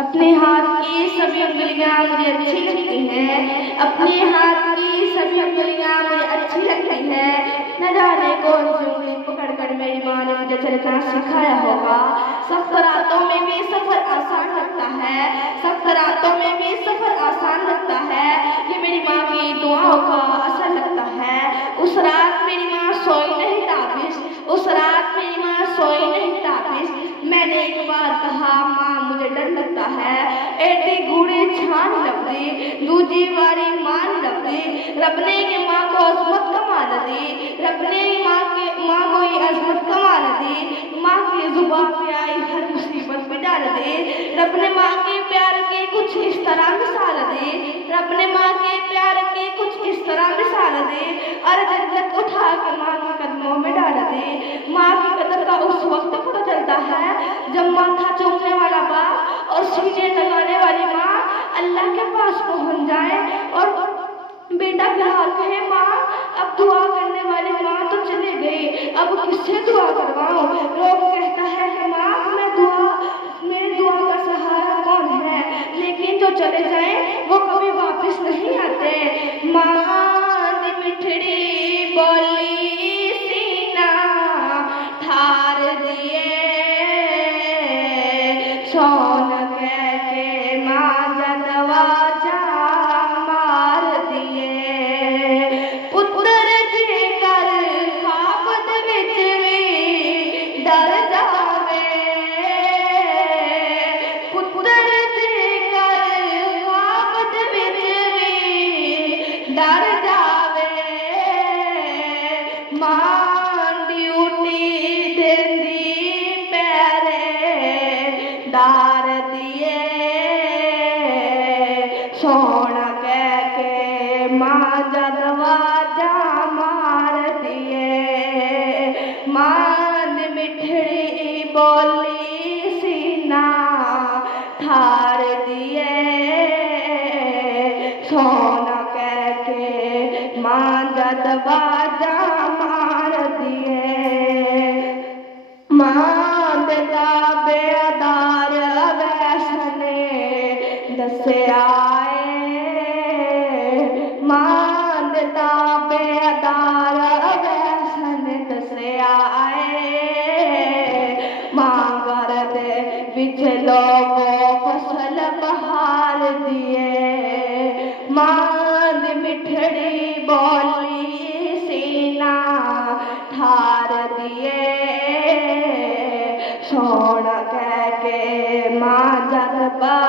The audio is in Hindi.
अपने हाथ की सभी उंगलियां मुझे अच्छी लगती हैं, अपने हाथ की सभी उंगलियां मुझे अच्छी लगती हैं। न जाने कौन सी उंगली पकड़कर मेरी माँ ने मुझे चलना सिखाया होगा। सख्त रातों में भी सफर आसान लगता है, सख्त रातों में भी सफर आसान लगता है। ये मेरी माँ की दुआओं का असर लगता है। उस रात मेरी माँ सोई नहीं ताबिश, उस रात मेरी माँ सोई नहीं ताबिश। मैंने एक बार कहा माँ मुझे डर लगता है, एडी घूड़े छान लबदी दूजी बारी मान लबदी। रब ने ये माँ को अजमत कमाल दी, रब ने माँ को ये अजमत कमाल दी। माँ की जुबान पे आई हर मुसीबत पे डाल दे। रब ने माँ के प्यार की कुछ इस तरह मिसाल दे, रब ने माँ के प्यार की कुछ इस तरह मिसाल दे। और जन्नत उठा के माँ के कदमों में डाल दे। माँ की कदर का उस वक्त पता चलता है जब माथा चूमने वाला बाप और सीने लगाने वाली माँ अल्लाह के पास पहुंच जाए और बेटा क्या कहे माँ अब दुआ करने वाली माँ तो चली गई, अब किससे दुआ करवाऊं। लोग कहता है कि माँ मेरी दुआ का सहारा कौन है, लेकिन जो चले जाए वो कभी वापस नहीं आते। माँ दी मिठड़ी बोली सीना ठार दिए, सोन कह के माँ जनवा जा मार दिए। पुत्र जी कर खाबत विच भी डर जावे, पुत्र जी कर खाबत विच भी डर जावे। मां ड्यूटी देंदी पैरे डार दिए, सोना कह के माँ जदवा जा मार दिए। मां दी मिठड़ी बोली सीना ठार दिए, सोना कह के माँ जदवा जा मार दिए। मां बेटा बेदार वैसने दस्या मां बेटा बेदार वैसने दस्या मां घर दे विच लोगों फसल बहार दिए। मां दी मिठड़ी बोली सीना ठार दिए, सोना कह के माँ जदवा